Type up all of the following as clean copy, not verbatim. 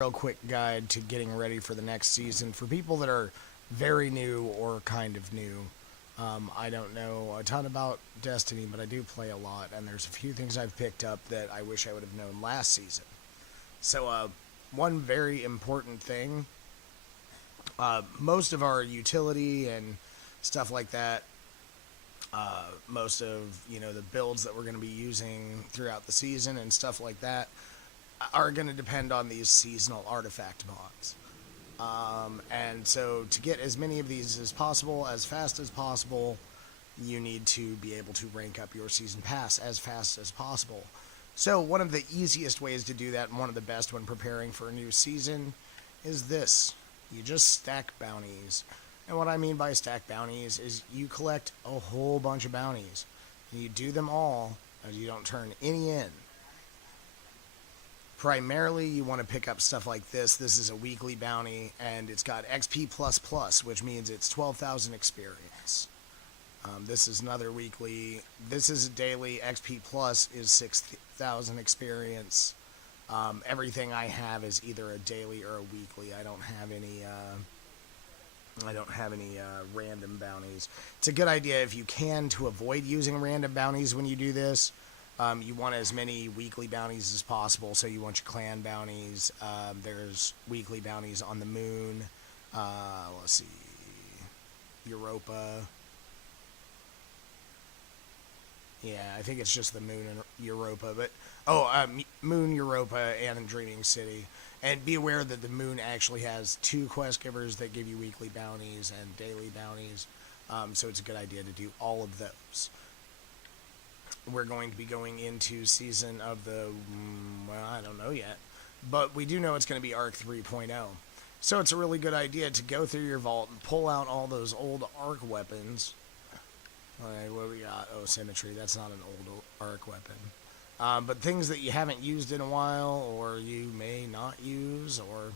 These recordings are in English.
real quick guide to getting ready for the next season for people that are very new or kind of new. I don't know a ton about Destiny, but I do play a lot, and there's a few things I've picked up that I wish I would have known last season. So, one very important thing, most of our utility and stuff like that, most of the builds that we're going to be using throughout the season and stuff like that are going to depend on these seasonal artifact mods. And so to get as many of these as possible, as fast as possible, you need to be able to rank up your season pass as fast as possible. So one of the easiest ways to do that, and one of the best when preparing for a new season, is this. You just stack bounties. And what I mean by stack bounties is you collect a whole bunch of bounties. And you do them all, and you don't turn any in. Primarily, you want to pick up stuff like this. This is a weekly bounty, and it's got XP++, which means it's 12,000 experience. This is another weekly. This is a daily. XP Plus is 6,000 experience. Everything I have is either a daily or a weekly. I don't have any. Random bounties. It's a good idea if you can to avoid using random bounties when you do this. You want as many weekly bounties as possible, so you want your clan bounties. There's weekly bounties on the moon. Let's see. Europa. Yeah, I think it's just the moon and Europa. But moon, Europa, and Dreaming City. And be aware that the moon actually has 2 quest givers that give you weekly bounties and daily bounties. So it's a good idea to do all of those. We're going to be going into season of I don't know yet. But we do know it's going to be Arc 3.0. So it's a really good idea to go through your vault and pull out all those old Arc weapons. Alright, what do we got? Oh, Symmetry. That's not an old Arc weapon. But things that you haven't used in a while, or you may not use, or,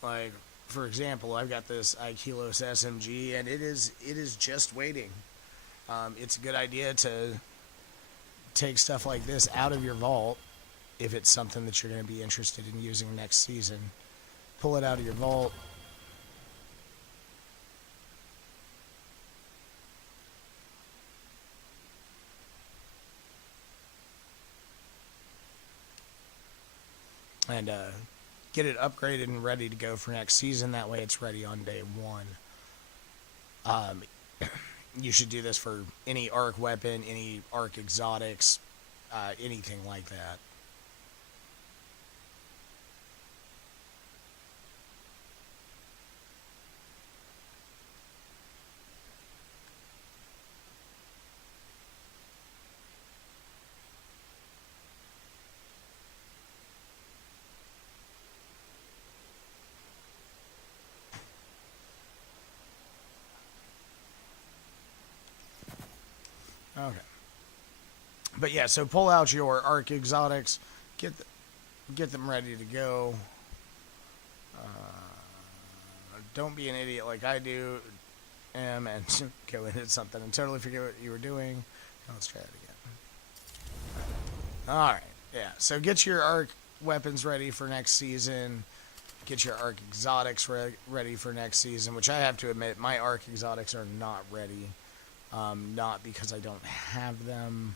like, for example, I've got this Ikilos SMG, and it is just waiting. It's a good idea to take stuff like this out of your vault if it's something that you're going to be interested in using next season. Pull it out of your vault. And get it upgraded and ready to go for next season. That way it's ready on day 1. You should do this for any Arc weapon, any Arc exotics, anything like that. Okay. But yeah, so pull out your Arc exotics, get them ready to go. Don't be an idiot like I am and go and hit something and totally forget what you were doing. Let's try it again. Alright, yeah. So get your Arc weapons ready for next season. Get your Arc exotics ready for next season, which I have to admit, my Arc exotics are not ready. Not because I don't have them,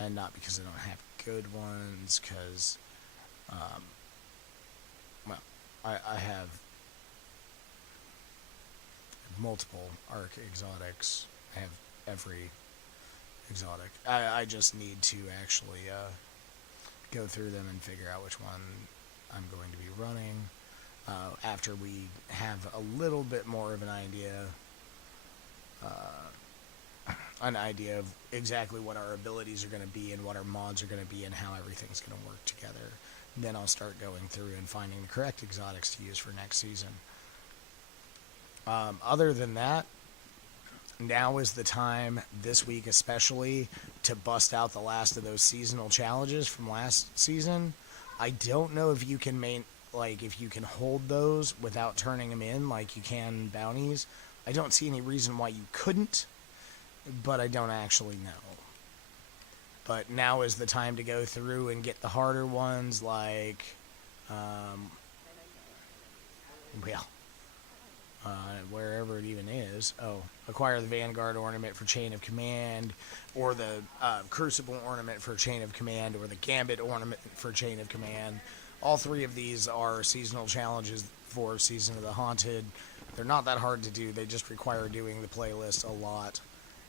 and not because I don't have good ones, because, I have multiple Arc exotics. I have every exotic. I just need to actually, go through them and figure out which one I'm going to be running, after we have a little bit more of an idea, of exactly what our abilities are going to be and what our mods are going to be and how everything's going to work together. Then I'll start going through and finding the correct exotics to use for next season. Other than that, now is the time, this week especially, to bust out the last of those seasonal challenges from last season. I don't know if you can if you can hold those without turning them in like you can bounties. I don't see any reason why you couldn't, but I don't actually know. But now is the time to go through and get the harder ones, like, well, wherever it even is. Oh, acquire the Vanguard ornament for Chain of Command, or the Crucible ornament for Chain of Command, or the Gambit ornament for Chain of Command. All three of these are seasonal challenges for Season of the Haunted. They're not that hard to do. They just require doing the playlist a lot.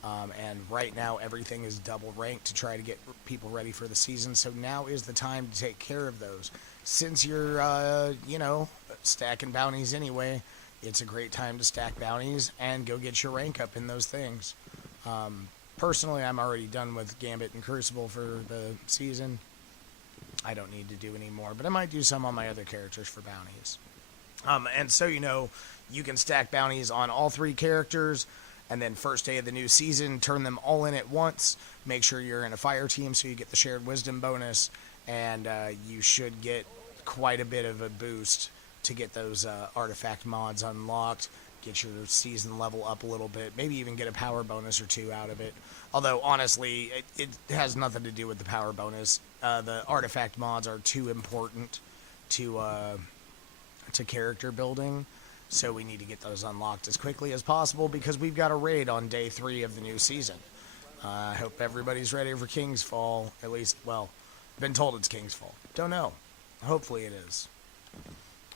And right now, everything is double ranked to try to get people ready for the season. So now is the time to take care of those. Since you're, stacking bounties anyway, it's a great time to stack bounties and go get your rank up in those things. Personally, I'm already done with Gambit and Crucible for the season. I don't need to do any more, but I might do some on my other characters for bounties. And so, you can stack bounties on all three characters, and then first day of the new season, turn them all in at once. Make sure you're in a fire team so you get the shared wisdom bonus, and you should get quite a bit of a boost to get those artifact mods unlocked, get your season level up a little bit, maybe even get a power bonus or two out of it. Although, honestly, it has nothing to do with the power bonus. The artifact mods are too important to character building, so we need to get those unlocked as quickly as possible because we've got a raid on day 3 of the new season. I hope everybody's ready for King's Fall. At least, well, been told it's King's Fall. Don't know. Hopefully it is.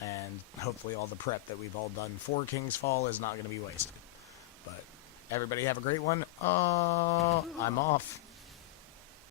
And hopefully all the prep that we've all done for King's Fall is not going to be wasted. But everybody have a great one. I'm off.